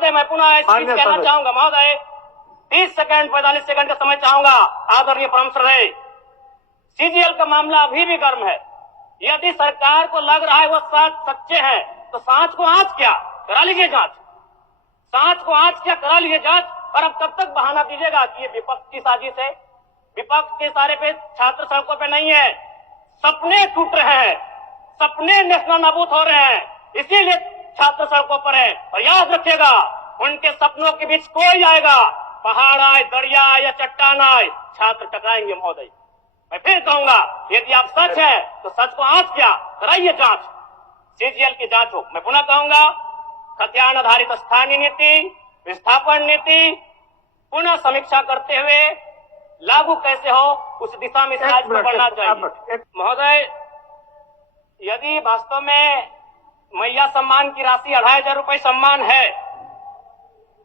महोदय मैं पुनः इस चीज कहना चाहूंगा महोदय, 30 सेकंड 45 सेकंड का समय चाहूंगा। आदरणीय परम श्रद्धेय, सीजीएल का मामला अभी भी गर्म है। यदि सरकार को लग रहा है वो सच्चे हैं तो सांच को आंच क्या करा लीजिए जांच, सांच को आंच क्या करा लीजिए जांच। और अब कब तक बहाना दीजिएगा कि ये विपक्ष की साजिश है? विपक्ष के सारे पे छात्र सड़कों पे नहीं है, सपने टूट रहे हैं, सपने नेशनल नाबूद हो रहे हैं, इसीलिए छात्र सड़कों पर है। और याद रखिएगा, उनके सपनों के बीच कोई आएगा, पहाड़ आए, दरिया आए या चट्टान आए, छात्र टकराएंगे महोदय। मैं फिर कहूंगा, यदि आप सच है तो सच को आंच क्या कराइए जांच, सीजीएल की जांच हो। मैं पुनः कहूंगा, खतियान आधारित स्थानीय नीति, विस्थापन नीति पुनः समीक्षा करते हुए लागू कैसे हो, उस दिशा में राज्य को बढ़ना चाहिए। महोदय, यदि वास्तव में मैया सम्मान की राशि 2500 रुपए सम्मान है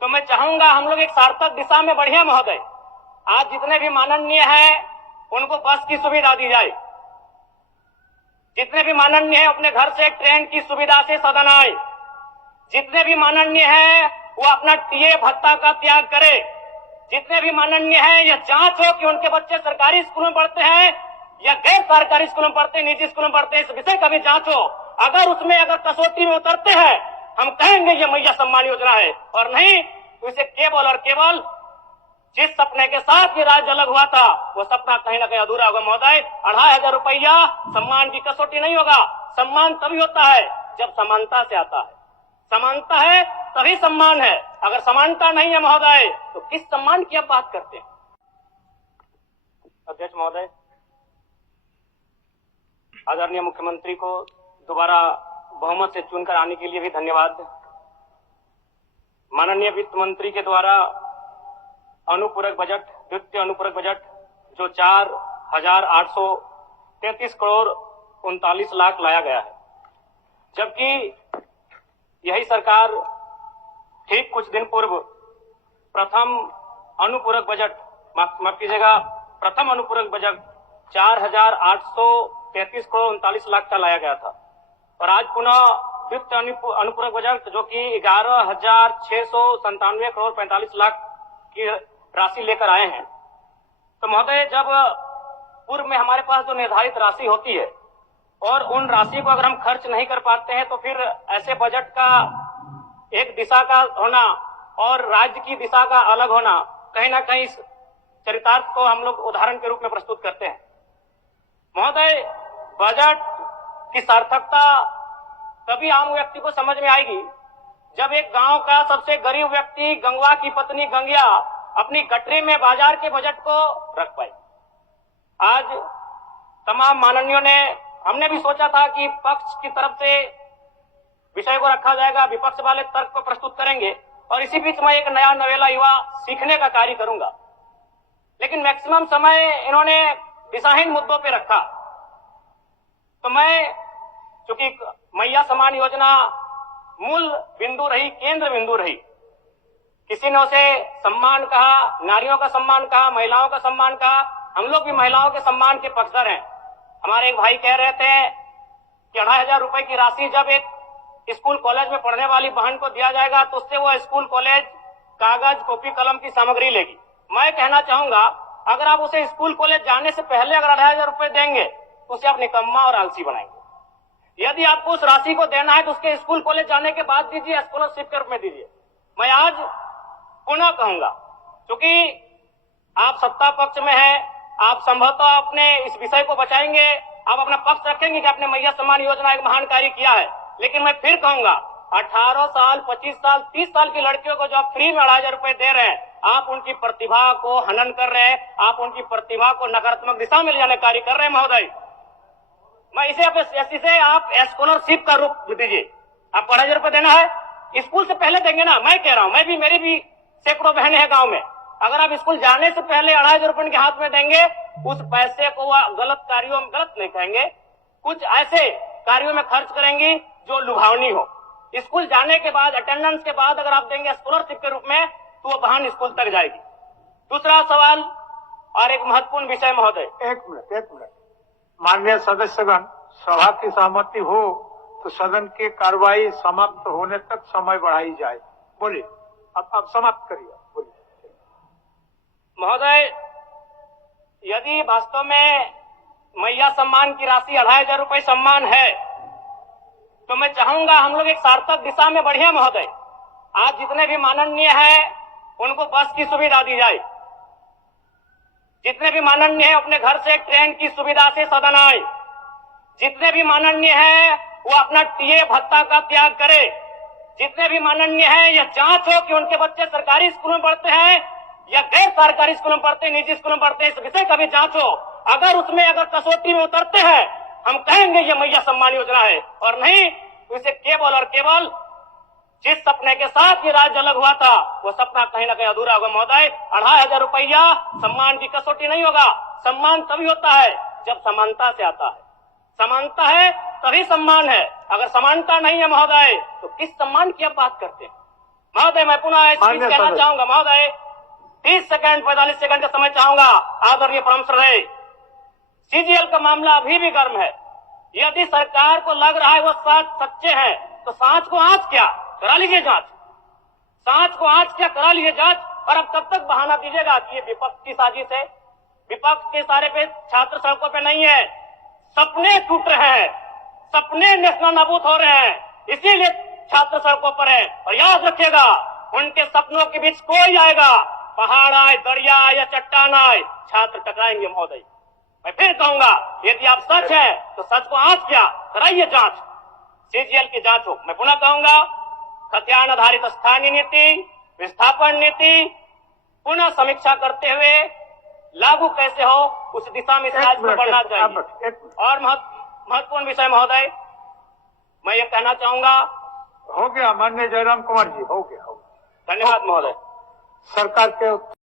तो मैं चाहूंगा हम लोग एक सार्थक दिशा में बढ़िया महोदय। आज जितने भी माननीय हैं उनको बस की सुविधा दी जाए, जितने भी माननीय हैं अपने घर से ट्रेन की सुविधा से सदन आए, जितने भी माननीय हैं वो अपना टीए भत्ता का त्याग करे, जितने भी माननीय हैं यह जांच हो कि उनके बच्चे सरकारी स्कूलों में पढ़ते हैं या गैर सरकारी स्कूलों में पढ़ते हैं, निजी स्कूलों में पढ़ते हैं, इस विषय का भी जांच हो। अगर उसमें अगर कसौटी में उतरते हैं हम कहेंगे ये मैया सम्मान योजना है, और नहीं तो इसे केवल और केवल जिस सपने के साथ ये राज्य अलग हुआ था वो सपना कहीं ना कहीं अधूरा होगा महोदय। 2500 रुपया सम्मान की कसौटी नहीं होगा। सम्मान तभी होता है जब समानता से आता है, समानता है तभी सम्मान है। अगर समानता नहीं है महोदय तो किस सम्मान की आप बात करते हैं? अध्यक्ष महोदय, आदरणीय मुख्यमंत्री को दोबारा बहुमत से चुनकर आने के लिए भी धन्यवाद। माननीय वित्त मंत्री के द्वारा अनुपूरक बजट, द्वितीय अनुपूरक बजट जो 4,833 करोड़ 39 लाख लाया गया है, जबकि यही सरकार ठीक कुछ दिन पूर्व प्रथम अनुपूरक बजट, माफ कीजिएगा, प्रथम अनुपूरक बजट 4,833 करोड़ 39 लाख का लाया गया था। और आज पुनः द्वितीय अनुपूरक बजट जो कि 11,697 करोड़ 45 लाख की राशि लेकर आए हैं। तो महोदय, जब पूर्व में हमारे पास जो निर्धारित राशि होती है और उन राशि को अगर हम खर्च नहीं कर पाते हैं तो फिर ऐसे बजट का एक दिशा का होना और राज्य की दिशा का अलग होना, कहीं ना कहीं इस चरितार्थ को हम लोग उदाहरण के रूप में प्रस्तुत करते हैं। महोदय, बजट की सार्थकता तभी आम व्यक्ति को समझ में आएगी जब एक गांव का सबसे गरीब व्यक्ति, गंगवा की पत्नी गंगिया, अपनी गठरी में बाजार के बजट को रख पाए। आज तमाम माननीयों ने, हमने भी सोचा था कि पक्ष की तरफ से विषय को रखा जाएगा, विपक्ष वाले तर्क को प्रस्तुत करेंगे और इसी बीच मैं एक नया नवेला युवा सीखने का कार्य करूंगा। लेकिन मैक्सिमम समय इन्होंने दिशाहीन मुद्दों पे रखा। तो मैं, चूंकि मैया सम्मान योजना मूल बिंदु रही, केंद्र बिंदु रही, किसी ने उसे सम्मान कहा, नारियों का सम्मान कहा, महिलाओं का सम्मान कहा, हम लोग भी महिलाओं के सम्मान के पक्षधर हैं। हमारे एक भाई कह रहे थे कि 2500 रुपए की राशि जब एक स्कूल कॉलेज में पढ़ने वाली बहन को दिया जाएगा तो उससे वो स्कूल कॉलेज कागज कॉपी कलम की सामग्री लेगी। मैं कहना चाहूंगा, अगर आप उसे स्कूल कॉलेज जाने से पहले अगर 2500 रुपए देंगे तो उसे आप निकम्मा और आलसी बनाएंगे। यदि आपको उस राशि को देना है तो उसके स्कूल कॉलेज जाने के बाद दीजिए, स्कॉलरशिप के रूप में दीजिए। मैं आज पुनः कहूंगा, क्योंकि आप सत्ता पक्ष में हैं, आप संभवतः अपने इस विषय को बचाएंगे, आप अपना पक्ष रखेंगे कि आपने मैया सम्मान योजना एक महान कार्य किया है। लेकिन मैं फिर कहूंगा, 18 साल, 25 साल, 30 साल की लड़कियों को जो आप फ्री में 2500 रुपए दे रहे हैं, आप उनकी प्रतिभा को हनन कर रहे हैं, आप उनकी प्रतिभा को नकारात्मक दिशा में ले जाने कार्य कर रहे हैं महोदय। मैं इसे आप स्कॉलरशिप का रूप दीजिए। आपको 2500 रुपए देना है, स्कूल से पहले देंगे ना। मैं कह रहा हूं, मैं भी, मेरी भी सैकड़ों बहनें हैं गांव में, अगर आप स्कूल जाने से पहले 2500 रुपए उनके हाथ में देंगे, उस पैसे को वह गलत कार्यों में, गलत नहीं कहेंगे, कुछ ऐसे कार्यों में खर्च करेंगी जो लुभावनी हो। स्कूल जाने के बाद, अटेंडेंस के बाद अगर आप देंगे स्कॉलरशिप के रूप में तो वो बहन स्कूल तक जाएगी। दूसरा सवाल और एक महत्वपूर्ण विषय महोदय। एक मिनट माननीय सदस्यगण, सभा की सहमति हो तो सदन की कार्रवाई समाप्त होने तक समय बढ़ाई जाए। बोलिए। अब समाप्त करिए, बोलिए। महोदय, यदि वास्तव में मैया सम्मान की राशि 2,500 रुपए सम्मान है, तो मैं चाहूंगा हम लोग एक सार्थक दिशा में बढ़िया महोदय। आज जितने भी माननीय हैं उनको बस की सुविधा दी जाए, जितने भी माननीय हैं अपने घर से एक ट्रेन की सुविधा से सदन आए, जितने भी माननीय हैं वो अपना टीए भत्ता का त्याग करे, जितने भी माननीय हैं यह जांच हो कि उनके बच्चे सरकारी स्कूलों में पढ़ते हैं या गैर सरकारी स्कूलों में पढ़ते हैं, निजी स्कूलों में पढ़ते हैं, इस विषय का भी जांच हो। अगर उसमें अगर कसौटी में उतरते हैं हम कहेंगे ये मैया सम्मान योजना है, और नहीं तो इसे केवल और केवल जिस सपने के साथ ये राज्य अलग हुआ था वो सपना कहीं ना कहीं अधूरा होगा महोदय। 2,500 रुपया सम्मान की कसौटी नहीं होगा। सम्मान तभी होता है जब समानता से आता है, समानता है तभी सम्मान है। अगर समानता नहीं है महोदय तो किस सम्मान की आप बात करते हैं महोदय? मैं पुनः इस चीज कहना चाहूंगा महोदय, 30 सेकंड 45 सेकंड का समय चाहूंगा। आदरणीय परम श्रद्धेय, सीजीएल का मामला अभी भी गर्म है। यदि सरकार को लग रहा है वो सच्चे हैं तो सांच को आंच क्या करा लीजिए जांच, सांच को आंच क्या करा लीजिए जांच। और अब कब तक बहाना दीजिएगा कि ये विपक्ष की साजिश है? विपक्ष के सारे पे छात्र सड़कों पे नहीं है, सपने टूट रहे हैं, सपने नेशनल नाबूद हो रहे हैं, इसीलिए छात्र सड़कों पर है। और याद रखिएगा उनके सपनों के बीच कोई आएगा, पहाड़ आए, दरिया आए या चट्टान आए, छात्र टकराएंगे महोदय। मैं फिर कहूंगा यदि आप सच है तो सच को आंच क्या कराइए जांच, सीजीएल की जांच हो। मैं पुनः कहूंगा खतियान आधारित स्थानीय नीति, विस्थापन नीति पुनः समीक्षा करते हुए लागू कैसे हो उस दिशा में राज्य को बढ़ना चाहिए। और महत्वपूर्ण विषय महोदय, मैं ये कहना चाहूंगा। हो गया माननीय जयराम कुमार जी, हो गया। धन्यवाद महोदय। सरकार के